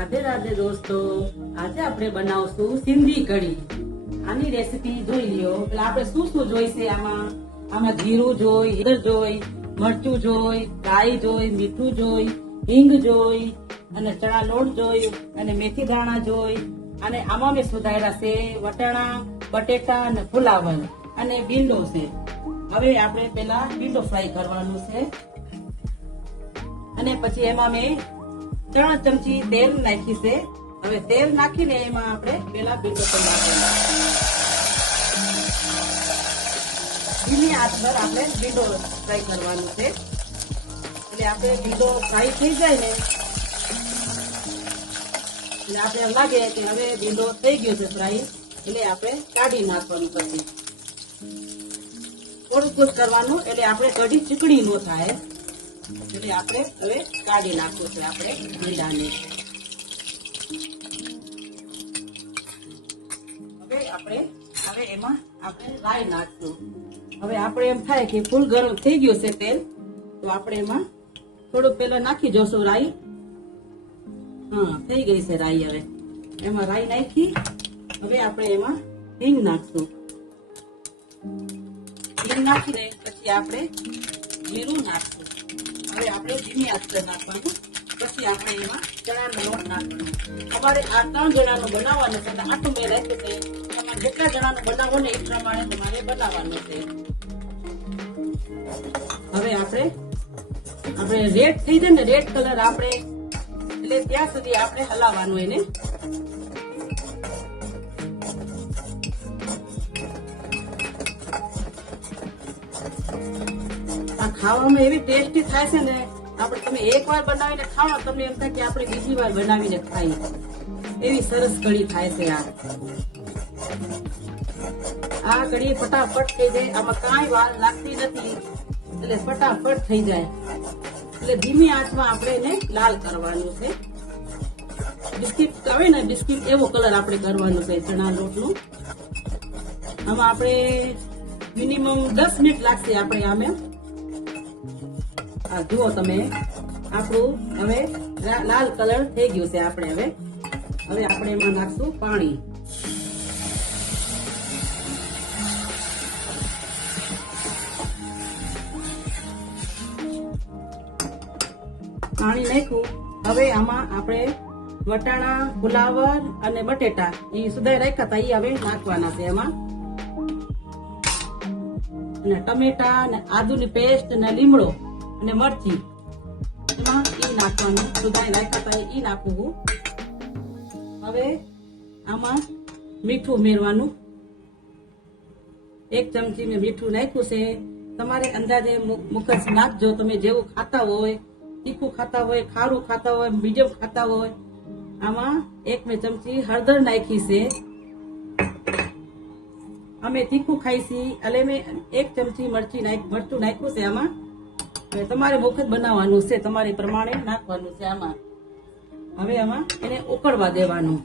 રાધે રાધે દોસ્તો, આજે આપણે બનાવશું સિંધી કઢી. આની રેસીપી જોઈ લ્યો. એટલે આપણે શું શું જોઈશે આમાં જીરું જોઈ, હળદર જોઈ, મરચું જોઈ, રાઈ જોઈ, મીઠું જોઈ, હિંગ જોઈ અને ચણા લોટ જોઈ અને મેથી દાણા જોઈ અને આમાં મેં સુધાર્યા છે વટાણા, બટેટા અને ફુલાવર અને ભીંડો છે. હવે આપણે પેલા ભીંડો ફ્રાય કરવાનું છે અને પછી એમાં મેં 3 ચમચી તેલ નાખી છે. હવે તેલ નાખીને એમાં આપણે પેલા ભીંડો તળવાનો. ધીમી આંચ પર આપણે ભીંડો ફ્રાય કરવાનું છે. એટલે આપણે ભીંડો ફ્રાય થઈ જાય ને એટલે આપણે એમ લાગે કે હવે ભીંડો થઈ ગયો છે ફ્રાય, એટલે આપણે કાઢી નાખવાનું. પછી થોડું કરવાનું એટલે આપણે કઢી ચીકણી ન થાય. એટલે આપણે હવે કાઢી નાખવું છે આપણે ભીંડાને. હવે એમાં આપણે રાઈ નાખશું. હવે આપણે એમ થાય કે ફૂલ ગરમ થઈ ગયું છે તેલ, તો આપણે એમાં થોડુંક પેલા નાખી જોશું રાઈ. હા, થઈ ગઈ છે રાઈ. હવે એમાં રાઈ નાખી હવે આપણે એમાં હિંગ નાખશું. હિંગ નાખીને પછી આપણે જીરું નાખશું. હવે આપણે ધીમી આંચ પર નાખવાનું. પછી આપણે એમાં ચણાનો લોટ નાખવાનો. અમારે આ 3 જણાનો બનાવવાનો છે, આટલું મેં રાખ્યું છે. તમારે જેટલા જણાનો બનાવો ને એ પ્રમાણે તમારે બનાવવાનું છે. હવે આપણે રેડ થઈ જાય ને, રેડ કલર આપણે એટલે ત્યાં સુધી આપણે હલાવવાનું એને. આ ખાવામાં એવી ટેસ્ટી થાય છે ને, આપણે તમે એકવાર બનાવીને ખાઓ તમને એમ થાય કે આપણે બીજી વાર બનાવીને ખાઈએ, એવી સરસ કઢી થાય છે. આ કઢી ફટાફટ થઈ જાય, આમાં કાંઈ વાર લાગતી નથી, એટલે ફટાફટ થઈ જાય. એટલે ધીમી આંચમાં આપણે એને લાલ કરવાનું છે. બિસ્કિટ આવે ને, બિસ્કિટ એવો કલર આપણે કરવાનું છે ચણા લોટનું. આમાં આપણે મિનિમમ 10 મિનિટ લાગશે આપણે આમે. આ જુઓ તમે, આપણું હવે લાલ કલર થઈ ગયું છે. આપણે હવે આપણે એમાં નાખશું પાણી. પાણી નાખ્યું. હવે આમાં આપણે વટાણા, ફુલાવર અને બટેટા એ સુધાઈ રાખ્યા હતા, એ હવે નાખવાના છે એમાં. અને ટમેટા અને આદુની પેસ્ટ અને લીમડો અને મરચી એમાં એ નાખવાનું. સુધાઈ રાખ્યા હતા એ નાખવું. હવે આમાં મીઠું ઉમેરવાનું. 1 ચમચી મેં મીઠું નાખ્યું છે. તમારે અંદાજે મુખજ નાખજો. તમે જેવું ખાતા હોય, તીખું ખાતા હોય, ખારું ખાતા હોય, મીડિયમ ખાતા હોય. આમાં 1 ચમચી હળદર નાખી છે. અમે તીખું ખાઈ છીએ એટલે મેં 1 ચમચી મરચું નાખ્યું છે આમાં. હવે તમારે મુખજ બનાવવાનું છે, તમારે પ્રમાણે નાખવાનું છે આમાં. હવે આમાં એને ઉકળવા દેવાનું.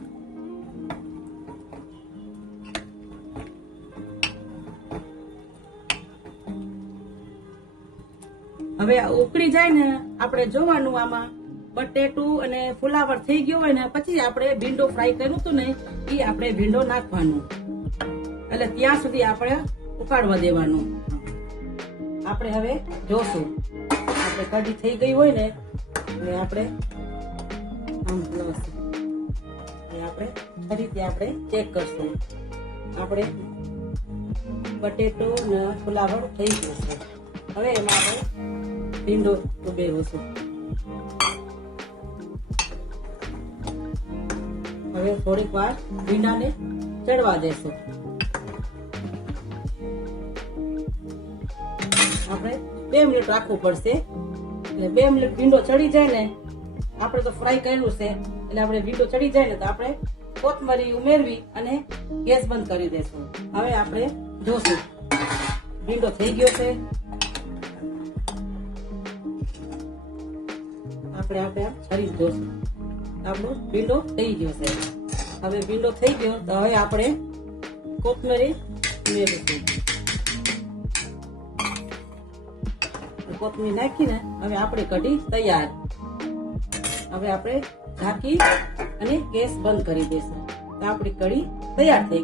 હવે ઉકળી જાય ને આપણે જોવાનું આમાં બટેટું અને ફુલાવર થઈ ગયું હોય ને પછી આપણે ભીંડો ફ્રાય કર્યું હતું ને એ આપણે ભીંડો નાખવાનું. એટલે ત્યાં સુધી આપણે ઉકાળવા દેવાનું. આપણે હવે જોશું આપણે કઢી થઈ ગઈ હોય ને એટલે આપણે આમ આપણે ફરીથી આપણે ચેક કરશું. આપણે બટેટો ને ફુલાવર થઈ ગયું છે. હવે એમાં આપણે ભીંડો ઉમેરશું. હવે થોડીક વાર ભીંડાને ચડવા દેશું. આપણે 2 મિનિટ રાખવું પડશે. એટલે 2 મિનિટ ભીંડો ચડી જાય ને, આપણે તો ફ્રાય કર્યું છે એટલે આપણે ભીંડો ચડી જાય ને તો આપણે કોથમરી ઉમેરવી અને ગેસ બંધ કરી દેશું. હવે આપણે જોશું ભીંડો થઈ ગયો છે. આપણે ફરી જોશું આપણો ભીંડો થઈ ગયો છે. હવે ભીંડો થઈ ગયો તો હવે આપણે કોથમરી ઉમેરીશું. કોથમીર નાખીને હવે આપણી કઢી તૈયાર. હવે આપણે ઢાંકી અને ગેસ બંધ કરી દેશું. તો આપણી કઢી તૈયાર થઈ ગઈ.